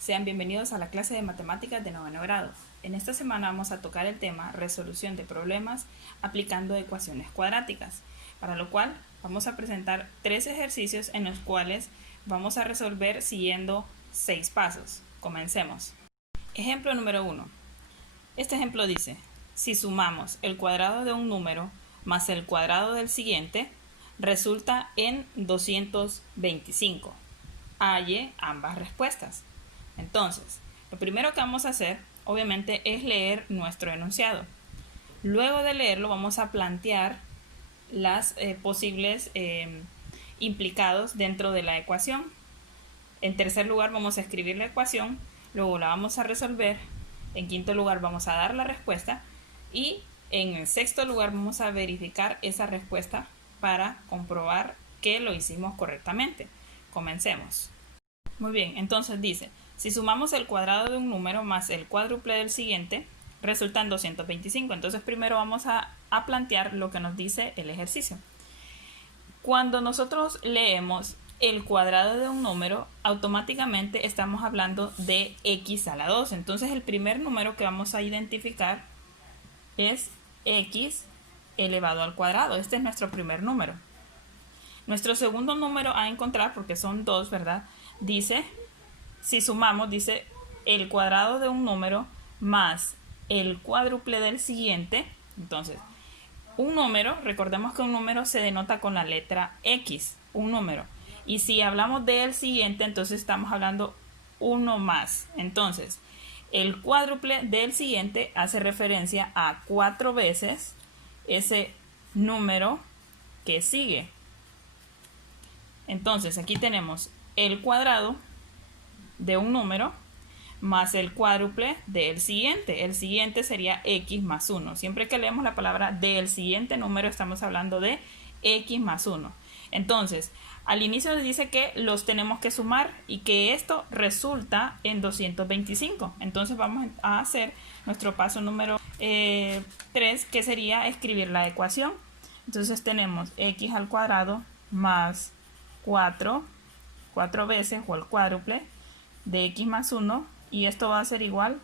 Sean bienvenidos a la clase de matemáticas de noveno grado. En esta semana vamos a tocar el tema resolución de problemas aplicando ecuaciones cuadráticas, para lo cual vamos a presentar 3 ejercicios en los cuales vamos a resolver siguiendo 6 pasos. Comencemos. Ejemplo número 1. Este ejemplo dice, si sumamos el cuadrado de un número más el cuadrado del siguiente, resulta en 225. Halle ambas respuestas. Entonces, lo primero que vamos a hacer, obviamente, es leer nuestro enunciado. Luego de leerlo, vamos a plantear las posibles implicados dentro de la ecuación. En tercer lugar, vamos a escribir la ecuación, luego la vamos a resolver. En quinto lugar, vamos a dar la respuesta. Y en el sexto lugar, vamos a verificar esa respuesta para comprobar que lo hicimos correctamente. Comencemos. Muy bien, entonces dice, si sumamos el cuadrado de un número más el cuádruple del siguiente, resultan 225. Entonces primero vamos a plantear lo que nos dice el ejercicio. Cuando nosotros leemos el cuadrado de un número, automáticamente estamos hablando de x a la 2. Entonces el primer número que vamos a identificar es x elevado al cuadrado. Este es nuestro primer número. Nuestro segundo número a encontrar, porque son 2, ¿verdad? Dice, si sumamos, dice el cuadrado de un número más el cuádruple del siguiente. Entonces, un número, recordemos que un número se denota con la letra X, un número. Y si hablamos del siguiente, entonces estamos hablando uno más. Entonces, el cuádruple del siguiente hace referencia a 4 veces ese número que sigue. Entonces, aquí tenemos el cuadrado de un número más el cuádruple del siguiente. El siguiente sería x más 1. Siempre que leemos la palabra del siguiente número, estamos hablando de x más 1. Entonces, al inicio dice que los tenemos que sumar y que esto resulta en 225. Entonces vamos a hacer nuestro paso número 3, que sería escribir la ecuación. Entonces tenemos x al cuadrado más 4 veces o el cuádruple de x más 1, y esto va a ser igual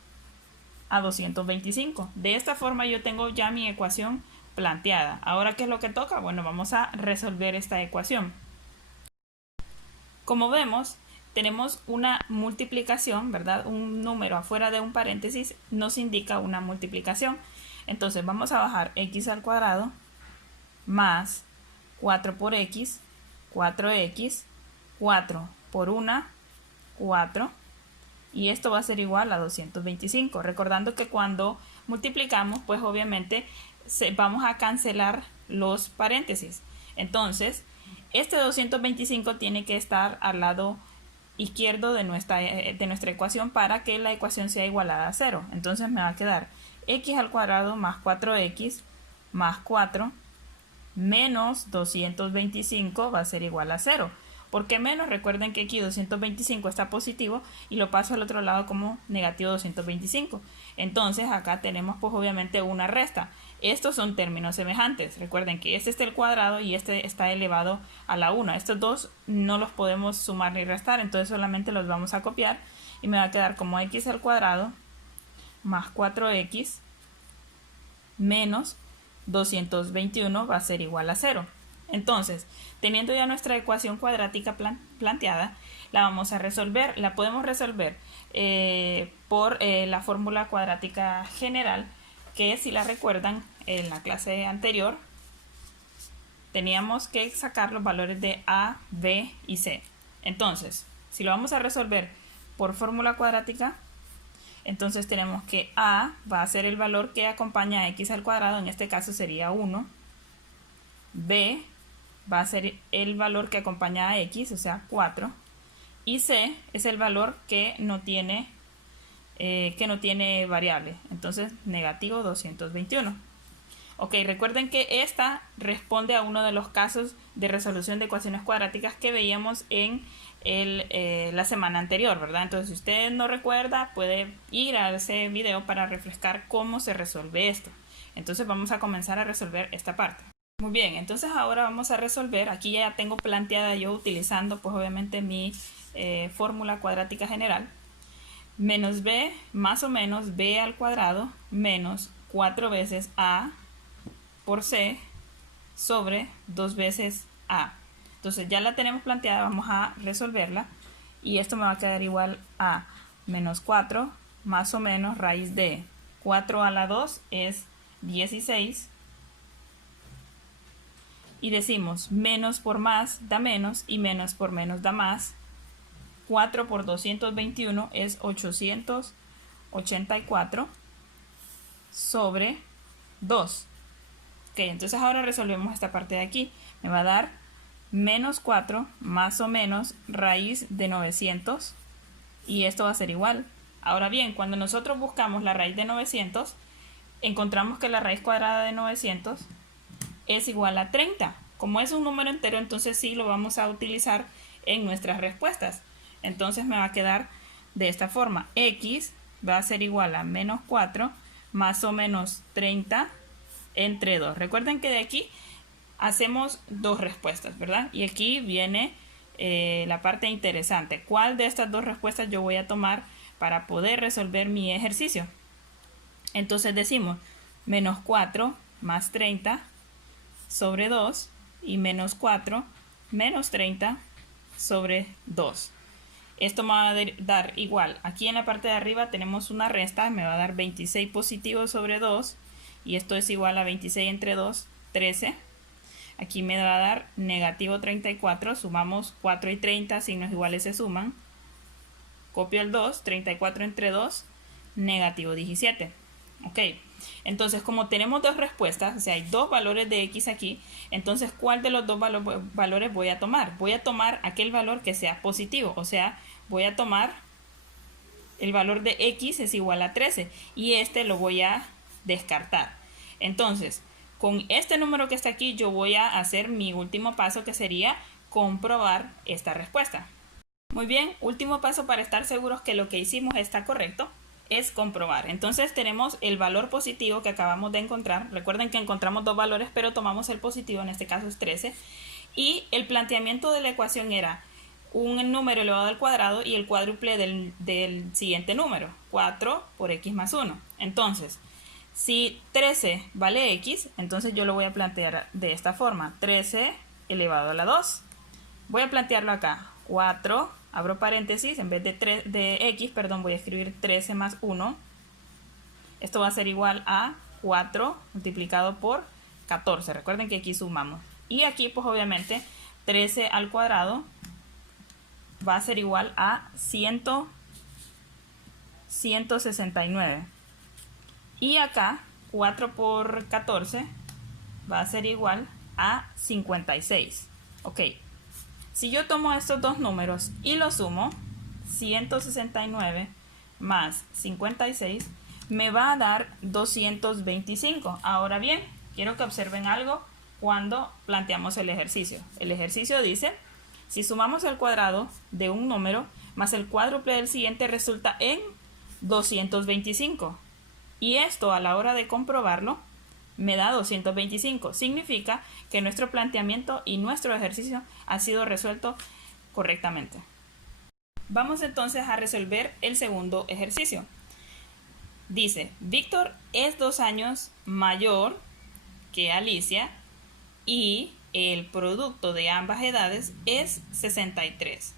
a 225. De esta forma yo tengo ya mi ecuación planteada. Ahora, ¿qué es lo que toca? Bueno, vamos a resolver esta ecuación. Como vemos, tenemos una multiplicación, ¿verdad? Un número afuera de un paréntesis nos indica una multiplicación. Entonces vamos a bajar x al cuadrado más 4 por x, 4x, 4 por 1, 4, y esto va a ser igual a 225. Recordando que cuando multiplicamos, pues obviamente vamos a cancelar los paréntesis. Entonces, este 225 tiene que estar al lado izquierdo de nuestra ecuación para que la ecuación sea igualada a 0. Entonces me va a quedar x al cuadrado más 4x más 4 menos 225 va a ser igual a 0. ¿Por qué menos? Recuerden que aquí 225 está positivo y lo paso al otro lado como negativo 225. Entonces acá tenemos pues obviamente una resta. Estos son términos semejantes. Recuerden que este está el cuadrado y este está elevado a la 1. Estos dos no los podemos sumar ni restar, entonces solamente los vamos a copiar y me va a quedar como x al cuadrado más 4x menos 221 va a ser igual a 0. Entonces, teniendo ya nuestra ecuación cuadrática planteada, la vamos a resolver. La podemos resolver por la fórmula cuadrática general, que si la recuerdan en la clase anterior, teníamos que sacar los valores de a, b y c. Entonces, si lo vamos a resolver por fórmula cuadrática, entonces tenemos que a va a ser el valor que acompaña a x al cuadrado, en este caso sería 1. B va a ser el valor que acompaña a x, o sea 4. Y c es el valor que no tiene variable, entonces negativo 221. Ok, recuerden que esta responde a uno de los casos de resolución de ecuaciones cuadráticas que veíamos en la semana anterior, ¿verdad? Entonces, si usted no recuerda, puede ir a ese video para refrescar cómo se resuelve esto. Entonces, vamos a comenzar a resolver esta parte. Muy bien, entonces ahora vamos a resolver. Aquí ya tengo planteada yo utilizando, pues obviamente, mi fórmula cuadrática general. menos b más o menos b al cuadrado menos 4 veces a por c sobre 2 veces a. Entonces ya la tenemos planteada, vamos a resolverla y esto me va a quedar igual a menos 4 más o menos raíz de 4 a la 2 es 16 y decimos menos por más da menos y menos por menos da más. 4 por 221 es 884 sobre 2. Ok, entonces ahora resolvemos esta parte de aquí. Me va a dar menos 4 más o menos raíz de 900 y esto va a ser igual. Ahora bien, cuando nosotros buscamos la raíz de 900, encontramos que la raíz cuadrada de 900 es igual a 30. Como es un número entero, entonces sí lo vamos a utilizar en nuestras respuestas. Entonces me va a quedar de esta forma. X va a ser igual a menos 4 más o menos 30 entre 2. Recuerden que de aquí hacemos dos respuestas, ¿verdad? Y aquí viene la parte interesante. ¿Cuál de estas dos respuestas yo voy a tomar para poder resolver mi ejercicio? Entonces decimos menos 4 más 30 sobre 2 y menos 4 menos 30 sobre 2. Esto me va a dar igual. Aquí en la parte de arriba tenemos una resta, me va a dar 26 positivo sobre 2 y esto es igual a 26 entre 2, 13. Aquí me va a dar negativo 34, sumamos 4 y 30, signos iguales se suman. Copio el 2, 34 entre 2, negativo 17. Ok, entonces como tenemos dos respuestas, o sea, hay dos valores de x aquí, entonces ¿cuál de los dos valores voy a tomar? Voy a tomar aquel valor que sea positivo, o sea, voy a tomar el valor de x es igual a 13 y este lo voy a descartar. Entonces, con este número que está aquí yo voy a hacer mi último paso, que sería comprobar esta respuesta. Muy bien, último paso para estar seguros que lo que hicimos está correcto es comprobar. Entonces tenemos el valor positivo que acabamos de encontrar. Recuerden que encontramos dos valores, pero tomamos el positivo, en este caso es 13. Y el planteamiento de la ecuación era un número elevado al cuadrado y el cuádruple del siguiente número, 4 por x más 1. Entonces, si 13 vale x, entonces yo lo voy a plantear de esta forma, 13 elevado a la 2. Voy a plantearlo acá, 4, abro paréntesis, en vez de x, perdón, voy a escribir 13 más 1. Esto va a ser igual a 4 multiplicado por 14. Recuerden que aquí sumamos. Y aquí, pues obviamente, 13 al cuadrado va a ser igual a 169. Y acá, 4 por 14 va a ser igual a 56. Ok. Si yo tomo estos dos números y los sumo, 169 más 56, me va a dar 225. Ahora bien, quiero que observen algo cuando planteamos el ejercicio. El ejercicio dice, si sumamos el cuadrado de un número más el cuádruple del siguiente resulta en 225. Y esto a la hora de comprobarlo me da 225. Significa que nuestro planteamiento y nuestro ejercicio ha sido resuelto correctamente. Vamos entonces a resolver el segundo ejercicio. Dice, Víctor es 2 años mayor que Alicia y el producto de ambas edades es 63.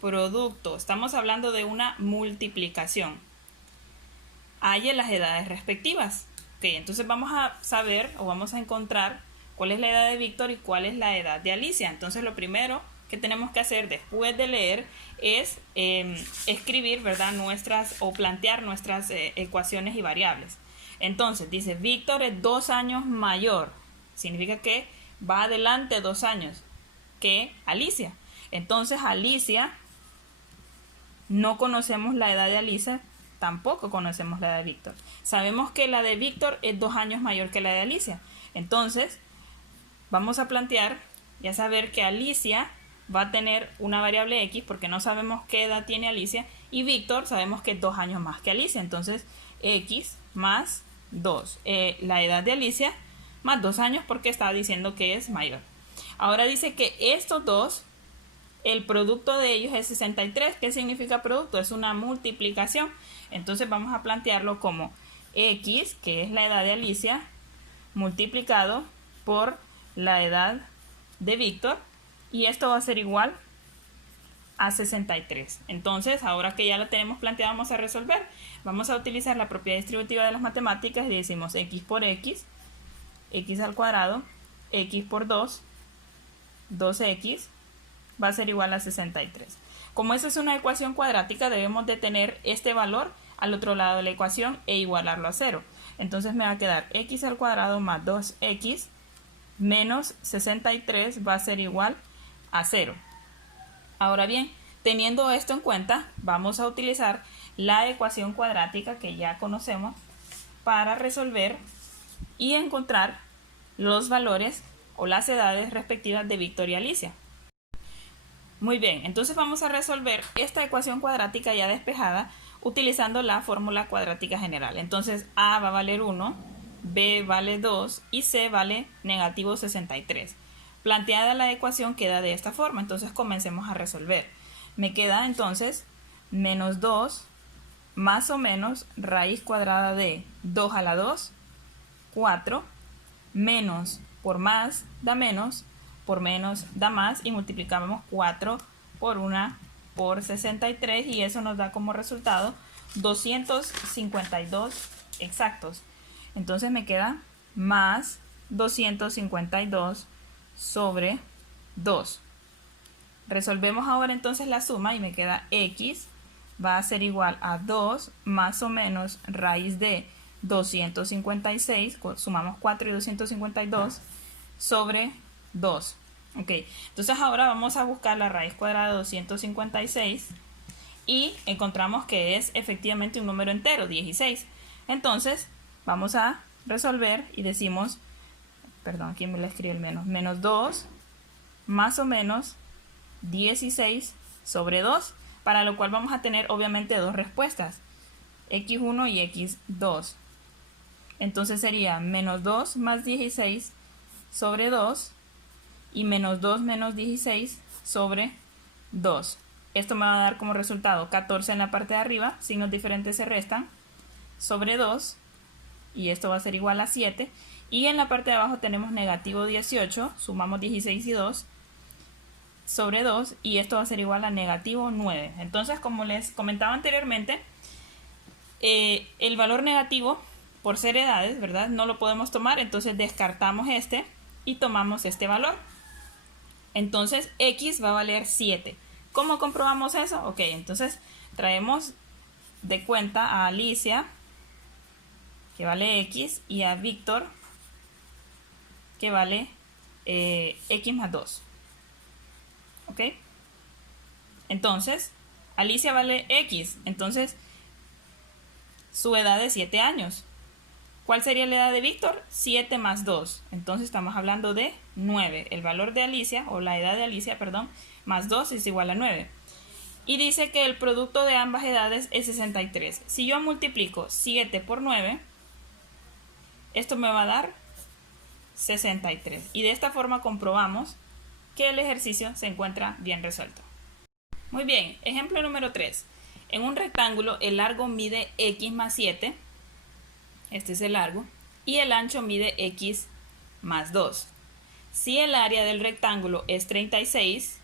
Producto, estamos hablando de una multiplicación. Hallen las edades respectivas. Ok, entonces vamos a saber o vamos a encontrar cuál es la edad de Víctor y cuál es la edad de Alicia. Entonces lo primero que tenemos que hacer después de leer es escribir, ¿verdad?, plantear nuestras ecuaciones y variables. Entonces dice, Víctor es 2 años mayor. Significa que va adelante 2 años que Alicia. Entonces Alicia, no conocemos la edad de Alicia, tampoco conocemos la de Víctor. Sabemos que la de Víctor es 2 años mayor que la de Alicia. Entonces, vamos a plantear y a saber que Alicia va a tener una variable x porque no sabemos qué edad tiene Alicia. Y Víctor sabemos que es 2 años más que Alicia. Entonces, x más 2. La edad de Alicia más 2 años porque está diciendo que es mayor. Ahora dice que estos dos el producto de ellos es 63. ¿Qué significa producto? Es una multiplicación. Entonces vamos a plantearlo como X, que es la edad de Alicia, multiplicado por la edad de Víctor, y esto va a ser igual a 63. Entonces, ahora que ya lo tenemos planteado, vamos a resolver. Vamos a utilizar la propiedad distributiva de las matemáticas y decimos x por x, x al cuadrado, x por 2, 2x, va a ser igual a 63. Como esa es una ecuación cuadrática, debemos de tener este valor al otro lado de la ecuación e igualarlo a 0. Entonces me va a quedar x al cuadrado más 2x menos 63 va a ser igual a 0. Ahora bien, teniendo esto en cuenta, vamos a utilizar la ecuación cuadrática que ya conocemos para resolver y encontrar los valores o las edades respectivas de Víctor y Alicia. Muy bien, entonces vamos a resolver esta ecuación cuadrática ya despejada utilizando la fórmula cuadrática general. Entonces A va a valer 1, B vale 2 y C vale negativo 63. Planteada la ecuación queda de esta forma, entonces comencemos a resolver. Me queda entonces menos 2 más o menos raíz cuadrada de 2 a la 2, 4, menos por más da menos, por menos da más y multiplicamos 4 por 1 por 63 y eso nos da como resultado 252 exactos. Entonces me queda más 252 sobre 2. Resolvemos ahora entonces la suma y me queda x va a ser igual a 2 más o menos raíz de 256, sumamos 4 y 252 sobre 2. Ok, entonces ahora vamos a buscar la raíz cuadrada de 256 y encontramos que es efectivamente un número entero, 16. Entonces vamos a resolver y decimos, perdón, aquí me le escribe el menos, menos 2 más o menos 16 sobre 2, para lo cual vamos a tener obviamente dos respuestas, x1 y x2. Entonces sería menos 2 más 16 sobre 2 y menos 2 menos 16 sobre 2. Esto me va a dar como resultado 14 en la parte de arriba, signos diferentes se restan, sobre 2, y esto va a ser igual a 7. Y en la parte de abajo tenemos negativo 18, sumamos 16 y 2, sobre 2, y esto va a ser igual a negativo 9. Entonces, como les comentaba anteriormente, el valor negativo, por ser edades, ¿verdad?, no lo podemos tomar, entonces descartamos este y tomamos este valor. Entonces, x va a valer 7. ¿Cómo comprobamos eso? Ok, entonces traemos de cuenta a Alicia, que vale x, y a Víctor, que vale x más 2. ¿Ok? Entonces, Alicia vale x, entonces su edad es 7 años. ¿Cuál sería la edad de Víctor? 7 más 2. Entonces estamos hablando de 9. El valor de Alicia, o la edad de Alicia, perdón, más 2 es igual a 9. Y dice que el producto de ambas edades es 63. Si yo multiplico 7 por 9, esto me va a dar 63. Y de esta forma comprobamos que el ejercicio se encuentra bien resuelto. Muy bien, ejemplo número 3. En un rectángulo el largo mide x más 7, este es el largo, y el ancho mide x más 2. Si el área del rectángulo es 36,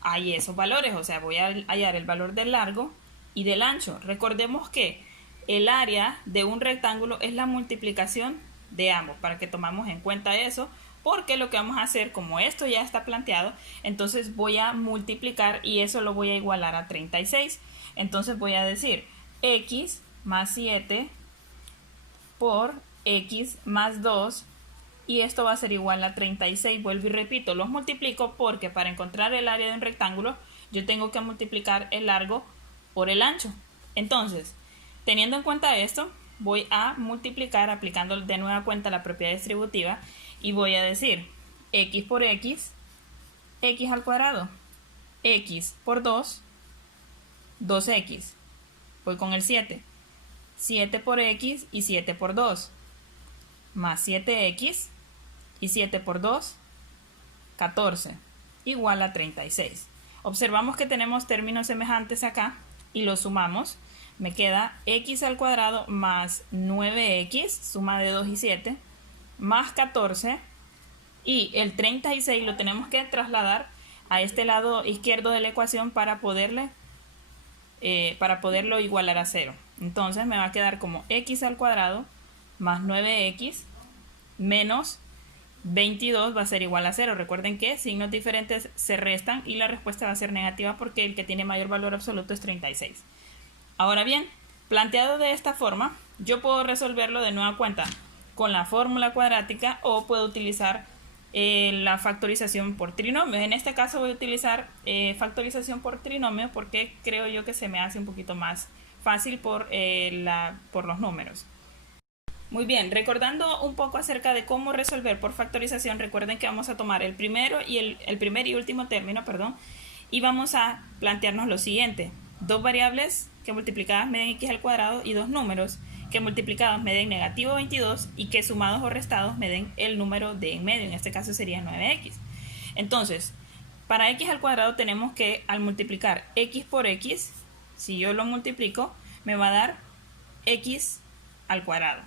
hay esos valores, o sea, voy a hallar el valor del largo y del ancho. Recordemos que el área de un rectángulo es la multiplicación de ambos, para que tomamos en cuenta eso, porque lo que vamos a hacer, como esto ya está planteado, entonces voy a multiplicar y eso lo voy a igualar a 36. Entonces voy a decir x más 7 por x más 2 y esto va a ser igual a 36. Vuelvo y repito, los multiplico porque para encontrar el área de un rectángulo yo tengo que multiplicar el largo por el ancho. Entonces, teniendo en cuenta esto, voy a multiplicar aplicando de nueva cuenta la propiedad distributiva y voy a decir x por x, x al cuadrado, x por 2, 2x. Voy con el 7. 7 por x y 7 por 2. Más 7x y 7 por 2, 14. Igual a 36. Observamos que tenemos términos semejantes acá y los sumamos. Me queda x al cuadrado más 9x, suma de 2 y 7, más 14, y el 36 lo tenemos que trasladar a este lado izquierdo de la ecuación para poderlo igualar a 0. Entonces me va a quedar como x al cuadrado más 9x menos 22 va a ser igual a 0. Recuerden que signos diferentes se restan y la respuesta va a ser negativa porque el que tiene mayor valor absoluto es 36. Ahora bien, planteado de esta forma, yo puedo resolverlo de nueva cuenta con la fórmula cuadrática o puedo utilizar la factorización por trinomios. En este caso voy a utilizar factorización por trinomio porque creo yo que se me hace un poquito más fácil por los números. Muy bien, recordando un poco acerca de cómo resolver por factorización, recuerden que vamos a tomar el primer y último término, y vamos a plantearnos lo siguiente: dos variables que multiplicadas me den x al cuadrado y dos números que multiplicados me den negativo 22 y que sumados o restados me den el número de en medio, en este caso sería 9x. Entonces, para x al cuadrado tenemos que, al multiplicar x por x, si yo lo multiplico, me va a dar x al cuadrado.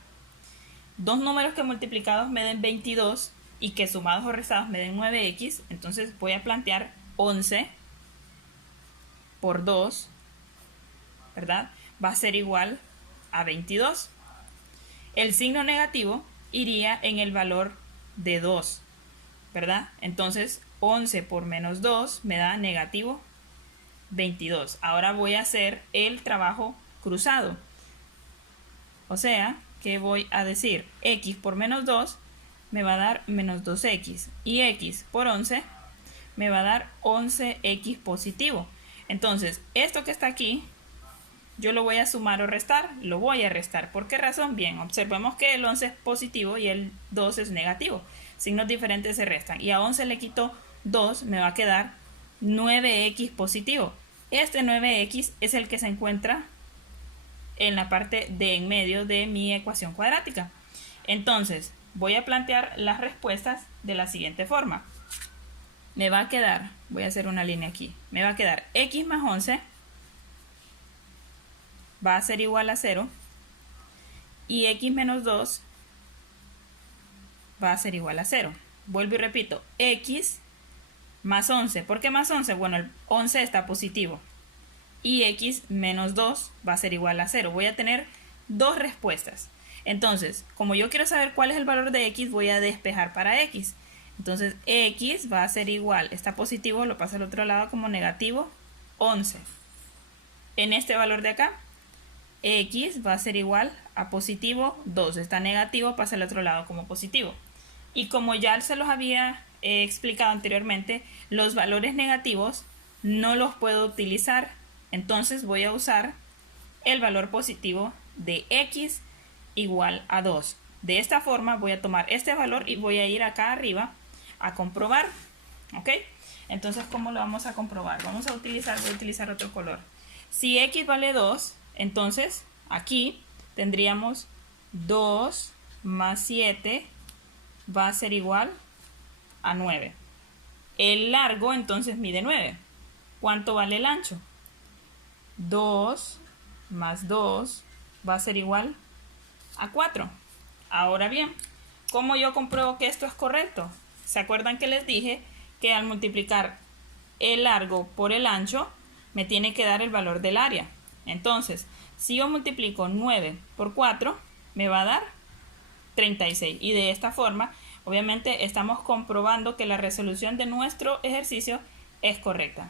Dos números que multiplicados me den 22 y que sumados o restados me den 9x, entonces voy a plantear 11 por 2, ¿verdad? Va a ser igual a 22. El signo negativo iría en el valor de 2, ¿verdad? Entonces 11 por menos 2 me da negativo 22. Ahora voy a hacer el trabajo cruzado. O sea, que voy a decir x por menos 2 me va a dar menos 2x y x por 11 me va a dar 11x positivo. Entonces, esto que está aquí, yo lo voy a sumar o restar, lo voy a restar. ¿Por qué razón? Bien, observemos que el 11 es positivo y el 2 es negativo. Signos diferentes se restan. Y a 11 le quito 2, me va a quedar 9x positivo. Este 9x es el que se encuentra en la parte de en medio de mi ecuación cuadrática. Entonces, voy a plantear las respuestas de la siguiente forma. Me va a quedar, voy a hacer una línea aquí, me va a quedar x más 11 va a ser igual a 0 y x menos 2 va a ser igual a 0. Vuelvo y repito, x más 11. ¿Por qué más 11? Bueno, el 11 está positivo. Y x menos 2 va a ser igual a 0. Voy a tener dos respuestas. Entonces, como yo quiero saber cuál es el valor de x, voy a despejar para x. Entonces, x va a ser igual, está positivo, lo paso al otro lado como negativo 11. En este valor de acá, x va a ser igual a positivo 2. Está negativo, pasa al otro lado como positivo. Y como ya se los había explicado anteriormente, los valores negativos no los puedo utilizar. Entonces voy a usar el valor positivo de x igual a 2. De esta forma voy a tomar este valor y voy a ir acá arriba a comprobar. ¿Ok? Entonces, ¿cómo lo vamos a comprobar? Voy a utilizar otro color. Si x vale 2, entonces aquí tendríamos 2 más 7 va a ser igual a 9. El largo entonces mide 9. ¿Cuánto vale el ancho? 2 más 2 va a ser igual a 4. Ahora bien, ¿cómo yo compruebo que esto es correcto? ¿Se acuerdan que les dije que al multiplicar el largo por el ancho me tiene que dar el valor del área? Entonces, si yo multiplico 9 por 4, me va a dar 36. Y de esta forma, obviamente, estamos comprobando que la resolución de nuestro ejercicio es correcta.